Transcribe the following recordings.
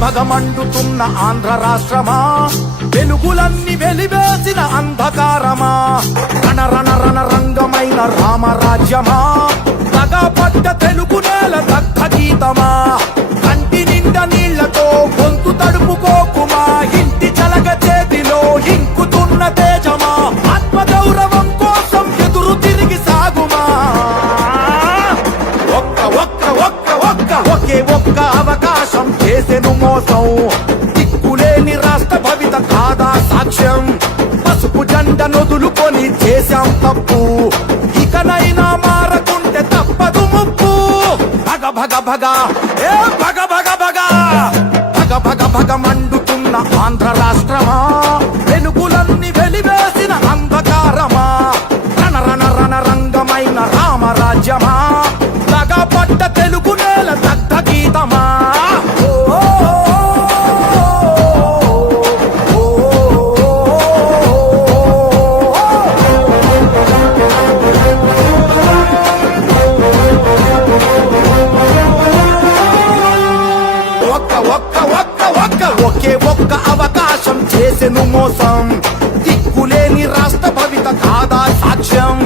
భగమండుతున్న ఆంధ్ర రాష్ట్రమా, వెలుగులన్నీ వెలివేసిన అంధకారమా, రణ రంగమైన రామరాజ్యమా, తగపడ్డ తెలుగు నేల దగ్ధ గీతమా, కంటి నిండా నీళ్లతో గొంతు తడుపుకోకుమా, ఇంటి చలగ చేతిలో ఇంకుతున్న తేజమా, ఆత్మగౌరవం కోసం ఎదురు తిరిగి సాగుమా. ఒకే ఒక్క అవకాశం చేసెను మోసం, దిక్కులేని రాష్ట్ర భవిత కాదా సాక్ష్యం, పసుపు జెండ నొదులుకొని చేశాం తప్పు, ఇకనైనా మారకుంటే తప్పదు ముప్పు. భగ భగ భగ ఏ భగ భగ భగ భగ భగ భగ మండుతున్న ఆంధ్ర రాష్ట్రమా, వెలుగులన్నీ వెలివేసిన అంధకారమా, రణ రంగమైన రామరాజ్యమా, తగపడ్డ తెలుగు నేల దగ్ధ గీతమా. ఒకే ఒక్క అవకాశం చేసెను మోసం, దిక్కులేని రాష్ట్ర భవిత కాదా సాక్ష్యం,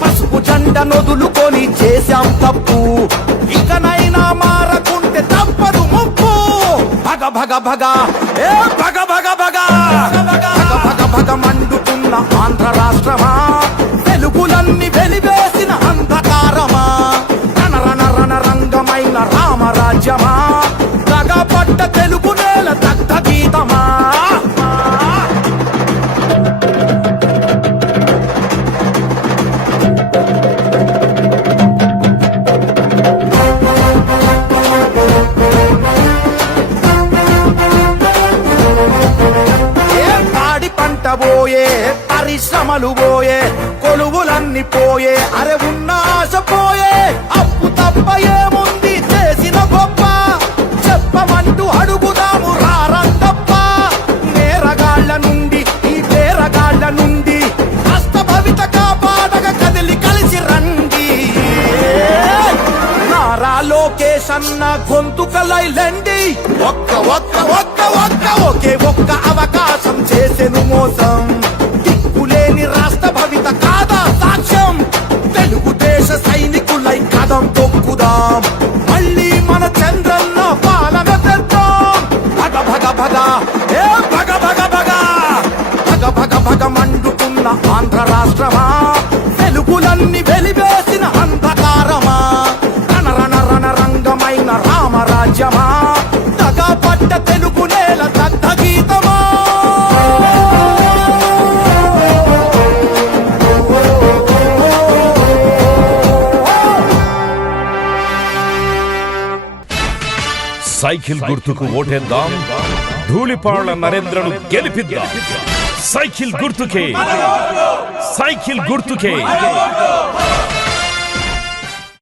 పసుపు జెండ నొదులుకొని చేశాం తప్పు, ఇకనైనా మారకుంటే తప్పదు ముప్పు. భగ భగ భగ ఏ భగ భగ భగ భగ భగ భగ మండుతున్న ఆంధ్ర రాష్ట్రమా, వెలుగులన్నీ వెలివేసిన అంధకారమా, రణ రంగమైన రామరాజ్యమా, తగపడ్డ తెలుగు నేల దగ్ధ గీతమా. పోయే పరిశ్రమలు పోయే, కొలువులన్నీ పోయే, అరే ఉన్న ఆశ పోయే, అప్పు తప్ప ఏముంది చేసిన గొప్ప, చెప్పమంటూ అడుగుదాము రారంతప్ప. నేరగాళ్ల నుండి ఈ నేరగాళ్ల నుండి రాష్ట్ర భవిత కాపాడగా కదిలి కలిసి రండి. నారా లోకేష్ అన్న గొంతుకలైలండి, ఒక్క ఒక్క ఒక్క ఒక్క ఒకే ఒక్క అవకాశం చేసెను మోసం, దిక్కులేని రాష్ట్ర భవిత కాదా సాక్ష్యం, తెలుగుదేశ సైనికులై కదం తొక్కుదాం, మళ్ళీ మన చంద్రన్న పాలన తెద్దాం. భగ భగ భగ ఏ భగ భగ భగ భగ భగ భగ మండుతున్న ఆంధ్ర రాష్ట్రమా, వెలుగులన్నీ వెలివేసిన అంధకారమా, రణ రంగమైన రామరాజ్యమా, తగపడ్డ తెలుగు నేల దగ్ధ గీతమా. సైకిల్ గుర్తుకు ఓటేద్దాం, ధూళిపాళ్ల నరేంద్రను గెలిపిద్దాం. సైకిల్ గుర్తుకే, సైకిల్ గుర్తుకే.